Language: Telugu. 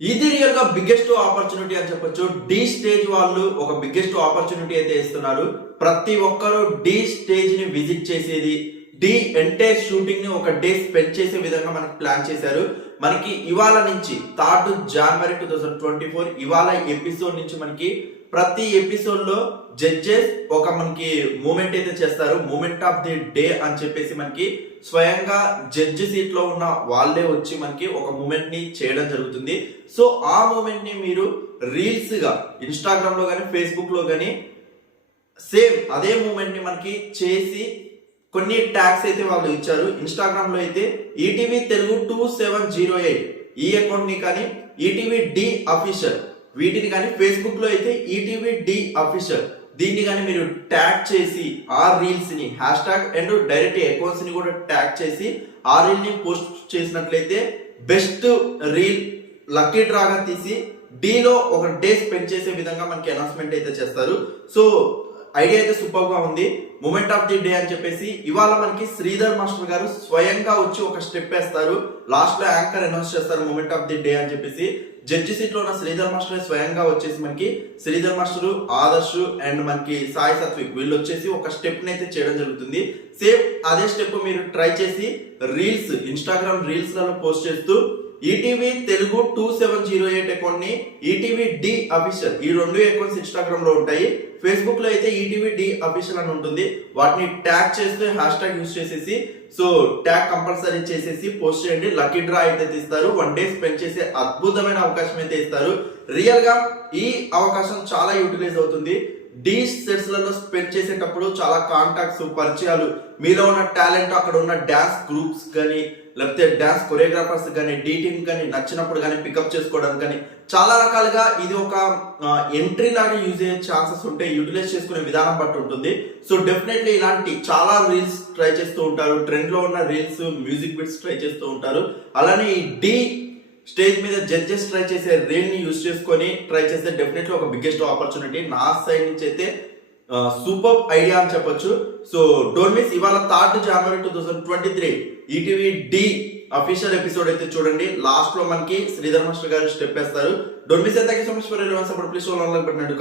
ఇది రియల్గా బిగ్గెస్ట్ ఆపర్చునిటీ అని చెప్పొచ్చు. డి స్టేజ్ వాళ్ళు ఒక బిగ్గెస్ట్ ఆపర్చునిటీ అయితే ఇస్తున్నారు. ప్రతి ఒక్కరూ డి స్టేజ్ని విజిట్ చేసేది డి ఎంటైర్ షూటింగ్ని ఒక డే స్పెండ్ చేసే విధంగా మనకి ప్లాన్ చేశారు. మనకి ఇవాళ నుంచి third January two thousand twenty four ఇవాళ ఎపిసోడ్ నుంచి మనకి ప్రతి ఎపిసోడ్లో జడ్జెస్ ఒక మనకి మూమెంట్ అయితే చేస్తారు. మూమెంట్ ఆఫ్ ది డే అని చెప్పేసి మనకి స్వయంగా జడ్జి సీట్లో ఉన్న వాళ్ళే వచ్చి మనకి ఒక మూమెంట్ని చేయడం జరుగుతుంది. సో ఆ మూమెంట్ని మీరు రీల్స్గా ఇన్స్టాగ్రామ్లో కానీ ఫేస్బుక్లో కానీ సేమ్ అదే మూమెంట్ని మనకి చేసి కొన్ని ట్యాగ్స్ అయితే వాళ్ళు ఇచ్చారు. ఇన్స్టాగ్రామ్లో అయితే ETV Telugu two seven zero eight ఈ అకౌంట్ని కానీ ఈటీవీ డి అఫీషియల్ వీటిని కానీ ఫేస్బుక్లో అయితే ఈటీవీ డి అఫీషియల్ దీన్ని కానీ మీరు ట్యాగ్ చేసి ఆ రీల్స్ని హ్యాష్ ట్యాగ్ అండ్ డైరెక్ట్ అకౌంట్స్ని కూడా ట్యాగ్ చేసి ఆ రీల్ని పోస్ట్ చేసినట్లయితే బెస్ట్ రీల్ లక్కీ డ్రాగా తీసి డీలో ఒక డే స్పెండ్ చేసే విధంగా మనకి అనౌన్స్మెంట్ అయితే చేస్తారు. సో ఐడియా అయితే సూపర్గా ఉంది. మూమెంట్ ఆఫ్ ది డే అని చెప్పేసి ఇవాళ మనకి శ్రీధర్ మాస్టర్ గారు స్వయంగా వచ్చి ఒక స్టెప్ వేస్తారు. లాస్ట్లో యాంకర్ అనౌన్స్ చేస్తారు మూమెంట్ ఆఫ్ ది డే అని చెప్పేసి. జడ్జి సీట్లో ఉన్న శ్రీధర్ మాస్టర్ స్వయంగా వచ్చేసి మనకి శ్రీధర్ మాస్టర్ ఆదర్శ్ అండ్ మనకి సాయి సత్విక్ వీళ్ళు వచ్చేసి ఒక స్టెప్ అయితే చేయడం జరుగుతుంది. సేమ్ అదే స్టెప్ మీరు ట్రై చేసి రీల్స్ ఇన్స్టాగ్రామ్ రీల్స్లలో పోస్ట్ చేస్తూ ETV Telugu two seven zero eight అకౌంట్ని ఈటీవీ డి అఫీషియల్ ఈ రెండు అకౌంట్స్ ఇన్స్టాగ్రామ్లో ఉంటాయి ఫేస్బుక్లో అయితే ఈటీవీ డి అఫీషియల్ అని ఉంటుంది. వాటిని ట్యాగ్ చేస్తూ హ్యాష్ ట్యాగ్ యూస్ చేసేసి సో ట్యాగ్ కంపల్సరీ చేసేసి పోస్ట్ చేయండి. లక్కీ డ్రా అయితే తీస్తారు. వన్ డే స్పెండ్ చేసే అద్భుతమైన అవకాశం అయితే ఇస్తారు. రియల్గా ఈ అవకాశం చాలా యూటిలైజ్ అవుతుంది. డీ సెట్స్లలో స్పెండ్ చేసేటప్పుడు చాలా కాంటాక్ట్స్ పరిచయాలు. మీలో ఉన్న టాలెంట్ అక్కడ ఉన్న డ్యాన్స్ గ్రూప్స్ కానీ లేకపోతే డ్యాన్స్ కొరియోగ్రాఫర్స్ కానీ డి టీమ్ కానీ నచ్చినప్పుడు కానీ పికప్ చేసుకోవడానికి కానీ చాలా రకాలుగా ఇది ఒక ఎంట్రీ లాగా యూజ్ అయ్యే ఛాన్సెస్ ఉంటాయి యూటిలైజ్ చేసుకునే విధానం బట్టి ఉంటుంది. సో డెఫినెట్లీ ఇలాంటి చాలా రీల్స్ ట్రై చేస్తూ ఉంటారు. ట్రెండ్లో ఉన్న రీల్స్ మ్యూజిక్ బిట్స్ ట్రై చేస్తూ ఉంటారు. అలానే ఈ డీ స్టేజ్ మీద జడ్జెస్ ట్రై చేసే రీల్ని యూజ్ చేసుకొని ట్రై చేస్తే డెఫినెట్లీ ఒక బిగ్గెస్ట్ ఆపర్చునిటీ నా సైడ్ నుంచి అయితే సూపర్ ఐడియా అని చెప్పొచ్చు. సో డోంట్ మిస్ ఇవాళ third January two thousand twenty three ETV Dhee official episode అయితే చూడండి. లాస్ట్లో మనకి శ్రీధర్ మాస్టర్ గారు స్టెప్ వేస్తారు. Don't miss thank you so much for support please so long comments